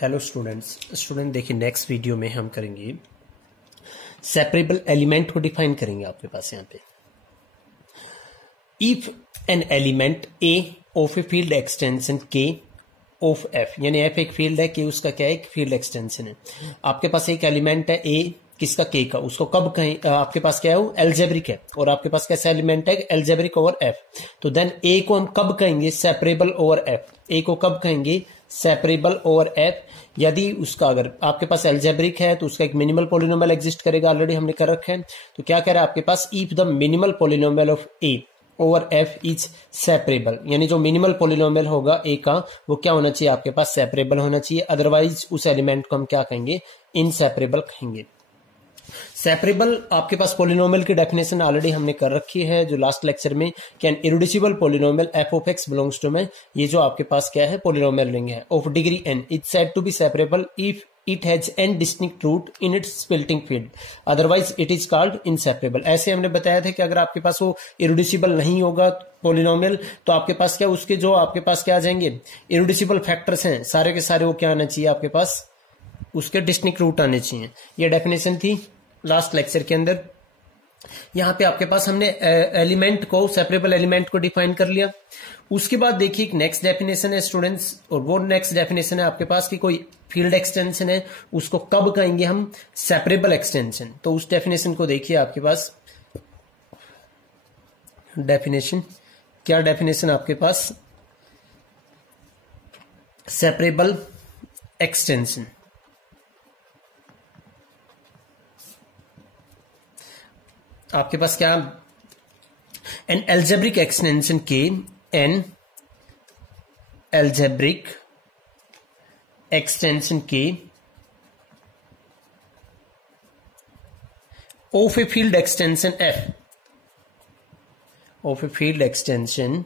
Hello student देखिए next video में हम करेंगे सेपरेबल एलिमेंट को डिफाइन करेंगे। आपके पास यहाँ पे if an element A of a field extension K of F, यानी एफ एक फील्ड है, के उसका क्या है, एक फील्ड एक्सटेंशन है। आपके पास एक एलिमेंट है ए किसका, के का, उसको कब कहें, आपके पास क्या है वो एल्जेब्रिक है, और आपके पास कैसा एलिमेंट है एल्जेब्रिक ओवर एफ। तो देन ए को हम कब कहेंगे सेपरेबल ओवर एफ, ए को कब कहेंगे सेपरेबल ओवर एफ। यदि उसका अगर आपके पास एल्जेब्रिक है तो उसका एक मिनिमल पोलिनोमियल एग्जिस्ट करेगा, ऑलरेडी हमने कर रखा है। तो क्या कह रहा है आपके पास, if the minimal polynomial of A over F is separable, यानी जो मिनिमल पोलिनोमियल होगा ए का वो क्या होना चाहिए, आपके पास सेपरेबल होना चाहिए, अदरवाइज उस एलिमेंट को हम क्या कहेंगे, इनसेपरेबल कहेंगे। सेपरेबल आपके पास पोलिनोमियल की डेफिनेशन ऑलरेडी हमने कर रखी है जो लास्ट लेक्चर में, can irreducible polynomial F of X belongs to में, ये जो आपके पास क्या है पोलिनोमियल रिंग है of degree N, it's said to be separable if it has N distinct root in its splitting field, otherwise it is called inseparable. ऐसे हमने बताया था कि अगर आपके पास वो इरिड्यूसिबल नहीं होगा पोलिनोमियल तो आपके पास क्या, उसके जो आपके पास क्या आ जाएंगे इरिड्यूसिबल फैक्टर्स हैं सारे के सारे, वो क्या आना चाहिए आपके पास, उसके डिस्टिंक्ट रूट आने चाहिए। ये डेफिनेशन थी लास्ट लेक्चर के अंदर। यहां पे आपके पास हमने एलिमेंट को, सेपरेबल एलिमेंट को डिफाइन कर लिया। उसके बाद देखिए एक नेक्स्ट डेफिनेशन है स्टूडेंट्स, और वो नेक्स्ट डेफिनेशन है आपके पास कि कोई फील्ड एक्सटेंशन है उसको कब कहेंगे हम सेपरेबल एक्सटेंशन। तो उस डेफिनेशन को देखिए आपके पास, डेफिनेशन क्या, डेफिनेशन आपके पास सेपरेबल एक्सटेंशन, आपके पास क्या, an algebraic extension K, an algebraic extension K of a field extension F, of a field extension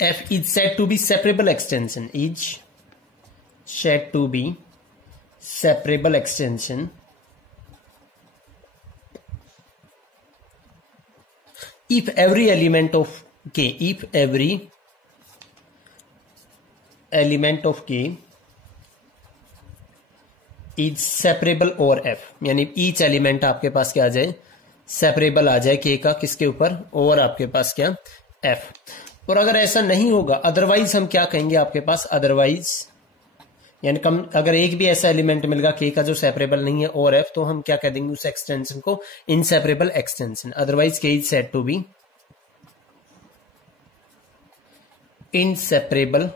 F is said to be separable extension, is said to be separable extension if every element of K, if every element of K is separable over F, यानी each element आपके पास क्या आ जाए, separable आ जाए K का, किसके ऊपर, और आपके पास क्या F। और अगर ऐसा नहीं होगा अदरवाइज हम क्या कहेंगे आपके पास, अदरवाइज यानी कम, अगर एक भी ऐसा एलिमेंट मिलेगा के का जो सेपरेबल नहीं है और एफ, तो हम क्या कह देंगे उस एक्सटेंशन को inseparable extension, otherwise K is said to be inseparable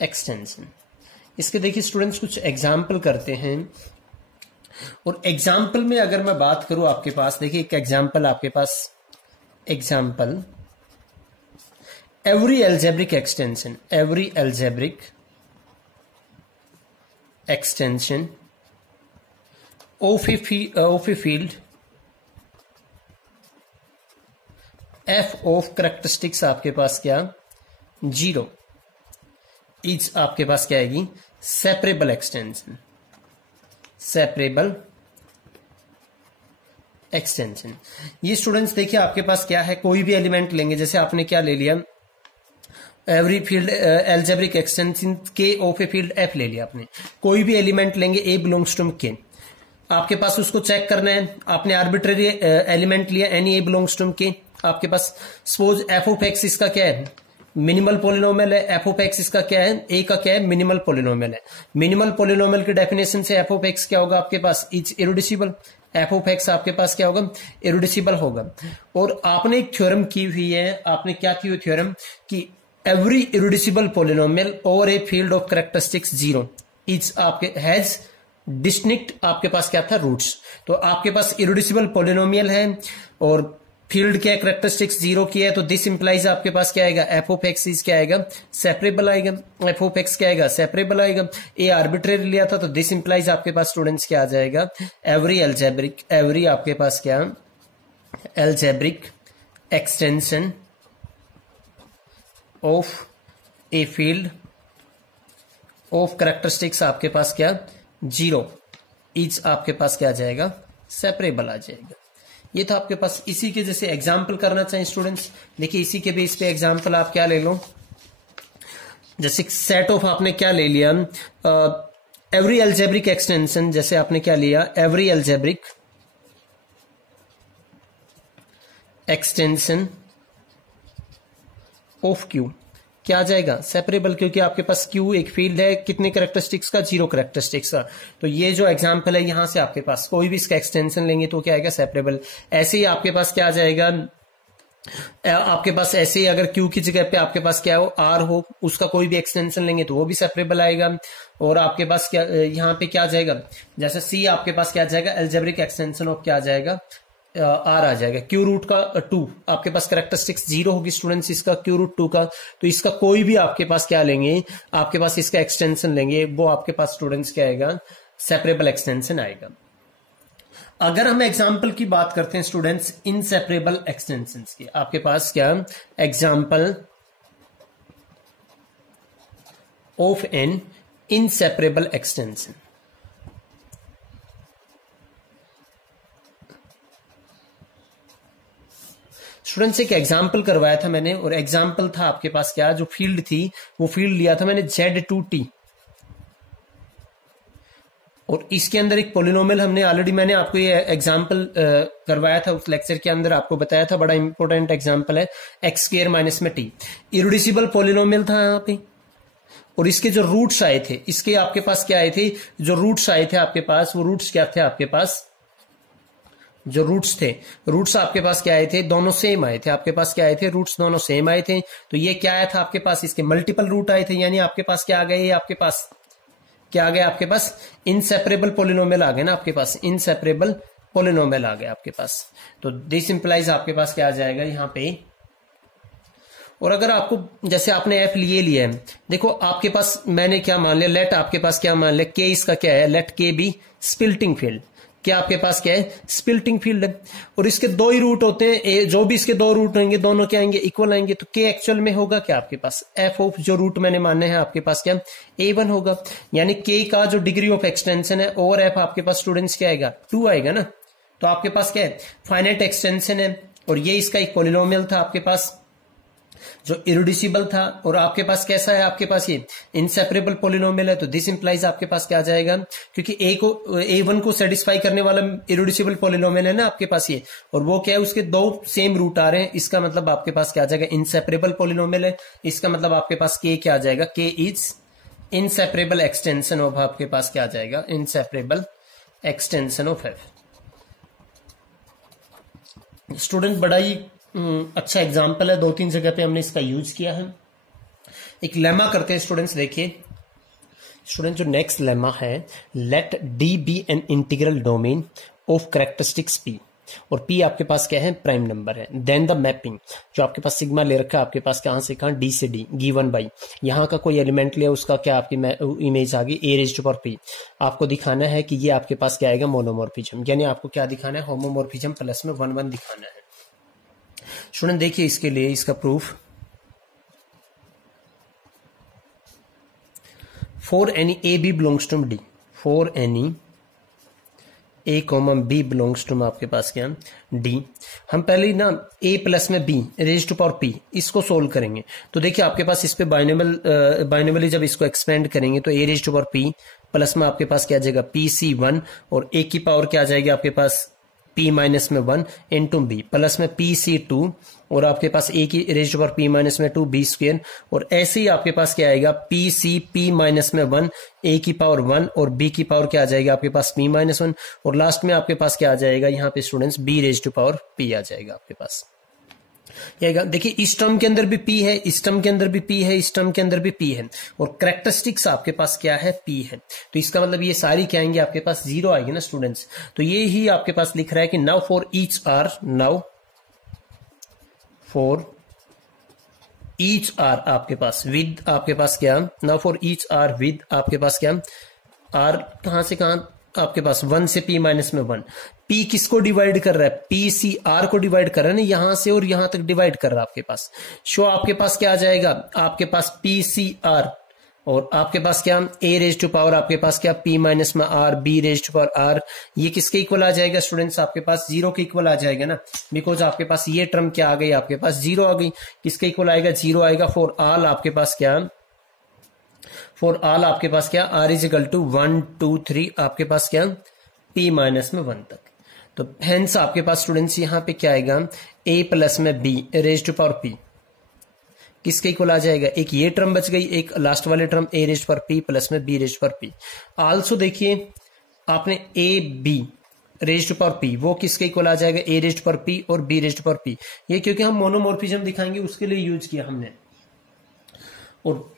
extension. इसके देखिए स्टूडेंट्स कुछ एग्जाम्पल करते हैं, और एग्जाम्पल में अगर मैं बात करूं आपके पास, देखिए एक एग्जाम्पल आपके पास, example every algebraic extension, every algebraic extension of a field f of characteristics आपके पास क्या 0 इज आपके पास क्या आएगी सेपरेबल एक्सटेंशन, सेपरेबल एक्सटेंशन। ये स्टूडेंट्स देखिए आपके पास क्या है, कोई भी एलिमेंट लेंगे, जैसे आपने क्या ले लिया, every field algebraic extension K of a field F ले लिया आपने, कोई भी एलिमेंट लेंगे ए बिलोंग्स टू के, आपके पास उसको चेक करना है, आपने आर्बिट्रेरी एलिमेंट लिया any A belongs to K, आपके पास सपोज एफ ऑफ एक्स इसका क्या है मिनिमल पोलिनोमियल है, एफ ऑफ एक्स इसका क्या है, ए का क्या है मिनिमल पोलिनोमियल है। मिनिमल पोलिनोमियल की डेफिनेशन से एफ ऑफ एक्स क्या होगा आपके पास, is irreducible, F of X आपके पास क्या होगा इरिड्यूसिबल होगा। और आपने एक थ्योरम की हुई है, आपने क्या की हुई थ्योरम कि every irreducible polynomial over a field of characteristics 0 is आपके हैज डिस्टिंक्ट, आपके पास क्या था रूट्स। तो आपके पास इरिड्यूसिबल पोलिनोमियल है और फील्ड क्या कैरेक्टरिस्टिक्स 0 की है, तो दिस इंप्लाइज आपके पास क्या आएगा, एफ ऑफ एक्स इज क्या आएगा सेपरेबल आएगा, एफ ऑफ एक्स क्या आएगा सेपरेबल आएगा। ए आर्बिट्रेरी लिया था तो दिस इंप्लाइज आपके पास स्टूडेंट्स क्या आ जाएगा, एवरी एल्जेब्रिक, एवरी आपके पास क्या algebraic extension of a field of characteristics आपके पास क्या 0 इज आपके पास क्या आ जाएगा सेपरेबल आ जाएगा। ये था आपके पास। इसी के जैसे एग्जाम्पल करना चाहिए स्टूडेंट्स, देखिए इसी के बेस पे एग्जाम्पल आप क्या ले लो, जैसे सेट ऑफ आपने क्या ले लिया, एवरी अलजेब्रिक एक्सटेंशन, जैसे आपने क्या लिया, every algebraic extension of Q, क्या आ जाएगा, सेपरेबल, क्योंकि आपके पास क्यू एक फील्ड है कितने कैरेक्टरिस्टिक्स का, 0 कैरेक्टरिस्टिक्स का। तो ये जो एग्जांपल है यहां से आपके पास कोई भी इसका एक्सटेंशन लेंगे तो क्या आएगा, सेपरेबल। ऐसे ही आपके पास क्या आ जाएगा, आपके पास ऐसे ही अगर क्यू की जगह पे आपके पास क्या हो, आर हो, उसका कोई भी एक्सटेंशन लेंगे तो वो भी सेपरेबल आएगा। और आपके पास क्या यहाँ पे क्या आ जाएगा, जैसे सी आपके पास क्या आ जाएगा, एल्जेब्रिक एक्सटेंशन ऑफ क्या आ जाएगा, आर आ जाएगा। क्यू रूट का 2 आपके पास कैरेक्टरिस्टिक्स 0 होगी स्टूडेंट्स, इसका क्यू रूट 2 का, तो इसका कोई भी आपके पास क्या लेंगे, आपके पास इसका एक्सटेंशन लेंगे, वो आपके पास स्टूडेंट्स क्या आएगा, सेपरेबल एक्सटेंशन आएगा। अगर हम एग्जाम्पल की बात करते हैं स्टूडेंट्स इनसेपरेबल एक्सटेंशन की, आपके पास क्या example of N inseparable extension, students एक एग्जाम्पल करवाया था मैंने, और एग्जाम्पल था आपके पास क्या, जो फील्ड थी वो फील्ड लिया था मैंने Z2T, और इसके अंदर एक पोलिनोमियल हमने ऑलरेडी, मैंने आपको ये एग्जाम्पल करवाया था उस लेक्चर के अंदर, आपको बताया था, बड़ा इंपॉर्टेंट एग्जाम्पल है, x² माइनस में t, इरेड्यूसिबल पोलिनोमियल था यहाँ पे, और इसके जो रूट्स आए थे, इसके आपके पास क्या आए थे, जो रूट्स आए थे आपके पास, वो रूट्स क्या थे आपके पास, जो रूट्स थे, रूट्स आपके पास क्या आए थे, दोनों सेम आए थे, आपके पास क्या आए थे, रूट्स दोनों सेम आए थे। तो ये क्या आया था आपके पास, इसके मल्टीपल रूट आए थे, यानी आपके पास क्या आ गए, आपके पास क्या आ गया, आपके पास इनसेपरेबल पोलिनोमियल आ गए ना, आपके पास इनसेपरेबल पोलिनोमियल आ गए आपके पास। तो दिस इंप्लाइज आपके पास क्या आ जाएगा यहाँ पे। और अगर आपको जैसे आपने एफ लिया है, देखो आपके पास मैंने क्या मान लिया, लेट आपके पास क्या मान लिया, के इसका क्या है, लेट के बी स्प्लिटिंग फील्ड, क्या आपके पास क्या है, स्प्लिटिंग फील्ड है, और इसके 2 ही रूट होते हैं, जो भी इसके 2 रूट होंगे दोनों क्या आएंगे, इक्वल आएंगे। तो के एक्चुअल में होगा क्या आपके पास, एफ ऑफ जो रूट मैंने माने हैं आपके पास क्या, A1 होगा, यानी के का जो डिग्री ऑफ एक्सटेंशन है ओवर एफ आपके पास स्टूडेंट्स क्या आएगा, 2 आएगा ना। तो आपके पास क्या है, फाइनाइट एक्सटेंशन है, और ये इसका एक पोलिनोमियल था आपके पास जो इरेड्यूसिबल था, और आपके पास कैसा है, आपके पास ये इनसेपरेबल पोलिनोमियल है। तो दिस इंप्लाइज आपके पास क्या आ जाएगा, क्योंकि A1 को सेटिस्फाई करने वाला इरेड्यूसिबल पोलिनोमियल है ना आपके पास ये, और वो क्या है, उसके 2 सेम रूट आ रहे हैं, इसका मतलब आपके पास क्या आ जाएगा, इनसेपरेबल पोलिनोमियल है। इसका मतलब आपके पास के क्या आ जाएगा, के इज इनसेपरेबल एक्सटेंशन ऑफ, आपके पास क्या आ जाएगा, inseparable extension of F. Student बड़ा ही अच्छा एग्जाम्पल है, 2-3 जगह पे हमने इसका यूज किया है। एक लेमा करते हैं स्टूडेंट्स, देखिए स्टूडेंट जो नेक्स्ट लेमा है, let D be an integral domain of characteristics P, और पी आपके पास क्या है, प्राइम नंबर है। देन द मैपिंग, जो आपके पास सिग्मा ले रखा है आपके पास, कहां से कहां, डी से डी, गिवन बाई यहाँ का कोई एलिमेंट लिया, उसका क्या आपकी इमेज आ गई, ए रेज़ टू पावर पी। आपको दिखाना है कि ये आपके पास क्या आएगा, मोनोमॉर्फिज्म, यानी आपको क्या दिखाना है, होमोमॉर्फिज्म प्लस में 1 1 दिखाना है। स्टूडेंट देखिए इसके लिए इसका proof, for any A B belongs to D, for any A comma B belongs to आपके पास क्या, डी। हम पहले ना ए प्लस में B raise to power P इसको सोल्व करेंगे। तो देखिए आपके पास इस पे बाइनोमियली जब इसको एक्सपेंड करेंगे तो A raise to power P plus में आपके पास क्या आ जाएगा, PC1, और ए की पावर क्या आ जाएगी आपके पास, P माइनस में 1 इंटू बी, प्लस में PC2, और आपके पास ए की रेज पर P माइनस में 2 बी स्क्वायर, और ऐसे ही आपके पास क्या आएगा, P माइनस में 1, ए की पावर 1, और बी की पावर क्या आ जाएगा आपके पास P माइनस 1, और लास्ट में आपके पास क्या आ जाएगा यहाँ पे students, B raise to power P आ जाएगा आपके पास। देखिए इस टर्म के अंदर भी P है, इस टर्म के अंदर भी P है, इस टर्म के अंदर भी P है, और कैरेक्टरिस्टिक्स आपके पास क्या है, P है। तो इसका मतलब ये सारी क्या आएंगे आपके पास, 0 आएगी ना स्टूडेंट्स। तो ये ही आपके पास लिख रहा है कि नाउ फॉर ईच आर आपके पास विद आपके पास क्या, now for each R with आपके पास क्या, आर कहां से कहां आपके पास 1 से P माइनस में 1, P किसको डिवाइड कर रहा है, PCR को डिवाइड कर रहा है ना, यहां से और यहां तक डिवाइड कर रहा है आपके पास। शो आपके पास क्या आ जाएगा, आपके पास PCR और आपके पास क्या a रेज टू पावर आपके पास क्या p माइनस में r b raise to power r, ये किसके इक्वल आ जाएगा स्टूडेंट्स, आपके पास 0 के इक्वल आ जाएगा ना, बिकॉज आपके पास ये टर्म क्या आ गई, आपके पास 0 आ गई। किसके इक्वल आएगा, 0 आएगा। फॉर ऑल आपके पास क्या, फॉर ऑल आपके पास क्या r इज इक्वल टू 1 2 3 आपके पास क्या p माइनस में 1 तक। तो हेंस आपके पास स्टूडेंट्स यहाँ पे क्या आएगा, a प्लस में b raise to power p किसके इक्वल आ जाएगा, एक ये टर्म बच गई, एक लास्ट वाले टर्म a रेज पर p प्लस में b रेज पर p। आल्सो देखिए आपने a b raise to power p वो किसके इक्वल आ जाएगा, a रेज पर p और b रेज पर p। ये क्योंकि हम मोनोमॉर्फिज्म दिखाएंगे उसके लिए यूज किया हमने। और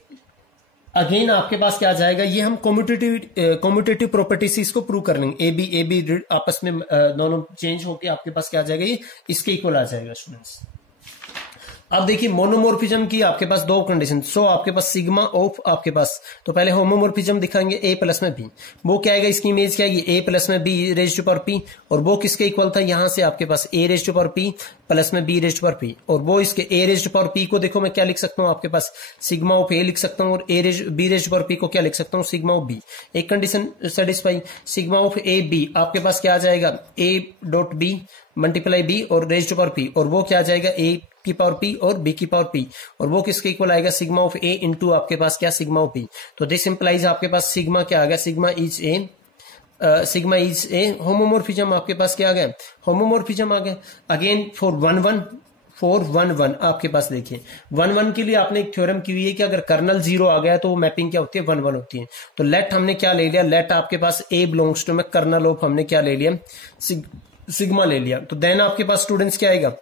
अगेन आपके पास क्या आ जाएगा, ये हम कम्यूटेटिव प्रॉपर्टीज इसको प्रूव कर लेंगे। ए बी आपस में दोनों चेंज होके आपके पास क्या आ जाएगा, ये इसके इक्वल आ जाएगा स्टूडेंट्स। अब देखिए मोनोमॉर्फिज्म की आपके पास दो कंडीशन, सो आपके पास सिग्मा ऑफ आपके पास, तो पहले होमोमॉर्फिज्म दिखाएंगे a प्लस में b, वो क्या आएगा, इसकी इमेज क्या आएगी, a प्लस में b raise to power p, और वो किसके इक्वल था, यहां से आपके पास a raise to power p plus में b raise to power p, और वो इसके a raise to power p को देखो मैं क्या लिख सकता हूं, आपके पास सिग्मा ऑफ a लिख सकता हूं, और b raise to power p को क्या लिख सकता हूं, सिग्मा ऑफ b। एक condition satisfy, sigma of a b आपके पास क्या आ जाएगा, a dot b multiply b और रेज टू पावर p, और वो क्या आ जाएगा, a की पावर p और b की पावर p, और वो किसके इक्वल आएगा, सिग्मा ऑफ a इंटू आपके पास क्या, सिग्मा ऑफ b। तो दिस इंप्लाइज आपके पास सिग्मा क्या आ गया, सिग्मा इज ए होमोमॉर्फिज्म आपके पास क्या आ गया, होमोमॉर्फिज्म आ गया। अगेन फॉर 1 1 आपके पास देखिए 1 1 के लिए आपने एक थ्योरम की हुई है कि अगर कर्नल 0 आ गया तो वो मैपिंग क्या होती है, 1 1 होती है। तो लेट हमने क्या ले लिया, लेट आपके पास a बिलोंग्स टू में कर्नल ऑफ हमने क्या ले लिया, सिग्मा ले लिया। तो देन आपके पास स्टूडेंट्स क्या आएगा,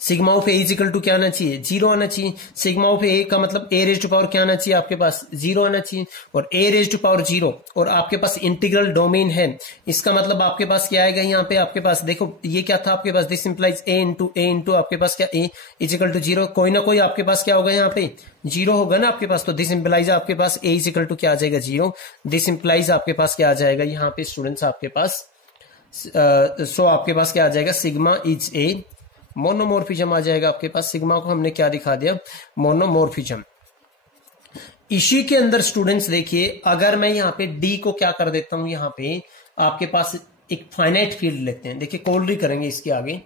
sigma of A is equal to क्या आना चाहिए, 0 आना चाहिए। सिग्मा ऑफ ए का मतलब a रेज टू पावर क्या आना चाहिए, आपके पास 0 आना चाहिए, और a रेज टू पावर 0 और आपके पास इंटीग्रल डोमेन है, इसका मतलब आपके पास क्या आएगा, यहाँ पे आपके पास देखो ये क्या था आपके पास, दिस इंप्लाइज a इंटू आपके पास क्या a इज इक्वल टू 0, कोई ना कोई आपके पास क्या होगा, यहाँ पे 0 होगा ना आपके पास। तो दिस इंप्लाइज आपके पास a इज इक्वल टू क्या आ जाएगा, 0। दिस इंप्लाइज आपके पास क्या आ जाएगा, यहाँ पे स्टूडेंट्स आपके पास सो आपके पास क्या आ जाएगा, सिग्मा इज ए मोनोमॉर्फिज्म आ जाएगा आपके पास। सिग्मा को हमने क्या दिखा दिया, मोनोमॉर्फिज्म। इसी के अंदर स्टूडेंट्स देखिए अगर मैं यहाँ पे डी को क्या कर देता हूं, यहाँ पे आपके पास एक फाइनाइट फील्ड लेते हैं, देखिए कोलरी करेंगे इसके आगे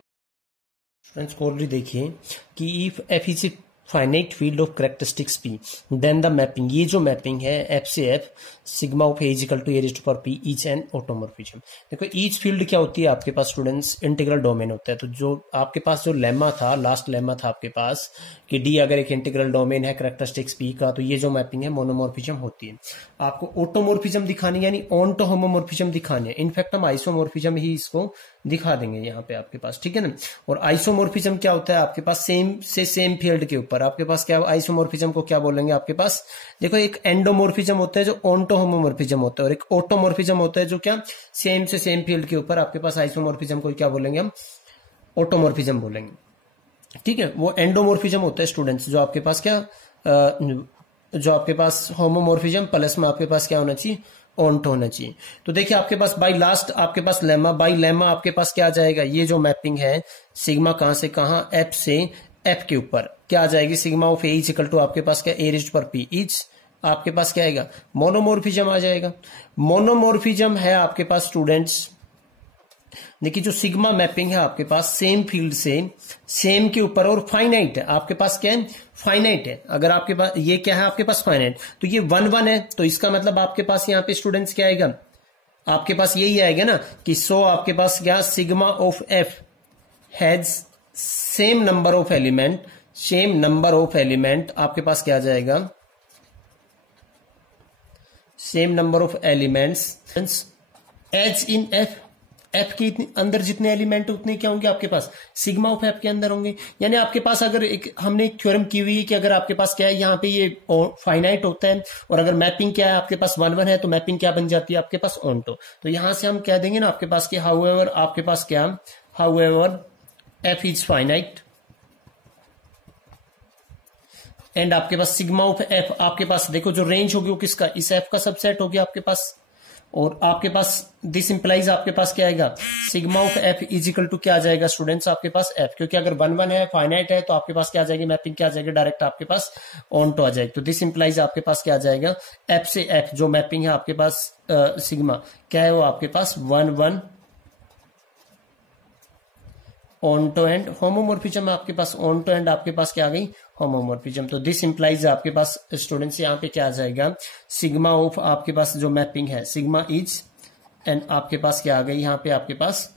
स्टूडेंट्स। कोलरी देखिए कि if F is finite field of characteristics P then the mapping, ये जो मैपिंग है एफ से F sigma of A is equal to A raise to power P each an automorphism. देखो ईच फील्ड क्या होती है आपके पास स्टूडेंट्स, इंटीग्रल डोमेन होता है। तो जो आपके पास जो लेमा था, लास्ट लेमा था आपके पास कि डी अगर एक इंटीग्रल डोमेन है कैरेक्टरिस्टिक्स पी का, तो ये जो मैपिंग है मोनोमॉर्फिज्म होती है। आपको ऑटोमॉर्फिज्म दिखानी यानी ऑन्टो होमोमॉर्फिज्म दिखानी है, इनफैक्ट हम आइसोमॉर्फिज्म ही इसको दिखा देंगे यहाँ पे आपके पास, ठीक है ना। और आइसोमॉर्फिज्म क्या होता है आपके पास, सेम से सेम फील्ड के ऊपर आपके पास क्या, आइसोमॉर्फिज्म को क्या बोलेंगे आपके पास, देखो एक एंडोमॉर्फिज्म होता है जो ऑन्टो होमोमॉर्फिज्म होता है, और एक ऑटोमॉर्फिज्म होता है जो क्या सेम से सेम फील्ड के ऊपर आपके पास। आइसोमॉर्फिज्म को क्या बोलेंगे हम, ऑटोमॉर्फिज्म बोलेंगे, ठीक है। वो एंडोमॉर्फिज्म होता है स्टूडेंट्स जो आपके पास क्या, जो आपके पास होमोमॉर्फिज्म प्लस में आपके पास क्या होना चाहिए, ऑन्टो होना चाहिए। तो देखिए आपके पास बाई लास्ट आपके पास लेमा, बाई लेमा आपके पास क्या आ जाएगा, ये जो मैपिंग है सिग्मा कहां से कहां, एफ से एफ के ऊपर क्या आ जाएगी, sigma of A is equal to आपके पास क्या, ए रेज़्ड पर पी इज आपके पास क्या आएगा, मोनोमॉर्फिज्म आ जाएगा। मोनोमॉर्फिज्म है आपके पास स्टूडेंट्स, देखिए जो सिग्मा मैपिंग है आपके पास सेम फील्ड से सेम के ऊपर और फाइनाइट है आपके पास, क्या है, फाइनाइट है। अगर आपके पास ये क्या है आपके पास फाइनाइट, तो ये 1 1 है, तो इसका मतलब आपके पास यहाँ पे स्टूडेंट्स क्या आएगा, आपके पास यही आएगा ना कि सो आपके पास क्या, sigma of F has same number of element, same number of element आपके पास क्या आ जाएगा, same number of elements as in F, F के अंदर जितने एलिमेंट उतने क्या होंगे आपके पास, सिग्मा ऑफ एफ के अंदर होंगे। यानी आपके पास अगर हमने एक थ्योरम की हुई है कि अगर आपके पास क्या है, यहाँ पे ये फाइनाइट होता है और अगर मैपिंग क्या है आपके पास 1 1 है, तो मैपिंग क्या बन जाती है आपके पास, ऑन्टो। तो यहां से हम कह देंगे ना आपके पास कि हाउएवर आपके पास क्या, however F is finite and आपके पास सिग्मा ऑफ एफ आपके पास देखो जो रेंज होगी वो किसका, इस एफ का सबसेट हो गया आपके पास, और आपके पास दिस इंप्लाइज आपके पास क्या आएगा, sigma of F is equal to क्या आ जाएगा स्टूडेंट्स आपके पास एफ, क्योंकि अगर 1 1 है फाइनाइट है तो आपके पास क्या आ जाएगी मैपिंग, क्या आ जाएगी डायरेक्ट आपके पास ऑन टू आ जाएगी। तो दिस इंप्लाइज आपके पास क्या आ जाएगा, एफ से एफ जो मैपिंग है आपके पास सिग्मा क्या है वो आपके पास 1 1 ऑन टू एंड होमोमोर्फिज्म आपके पास, ऑन टू एंड आपके पास क्या आ गई होमोमोर्फिज्म। तो दिस इंप्लाइज आपके पास स्टूडेंट्स यहाँ पे क्या आ जाएगा, सिग्मा ऑफ आपके पास जो मैपिंग है सिग्मा इज एंड आपके पास क्या आ गई यहाँ पे आपके पास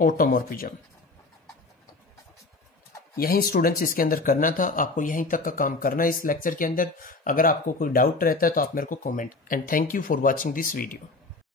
ऑटोमोर्फिज्म। यही स्टूडेंट्स इसके अंदर करना था, आपको यहीं तक का काम करना है इस लेक्चर के अंदर। अगर आपको कोई डाउट रहता है तो आप मेरे को comment, and thank you for watching this video.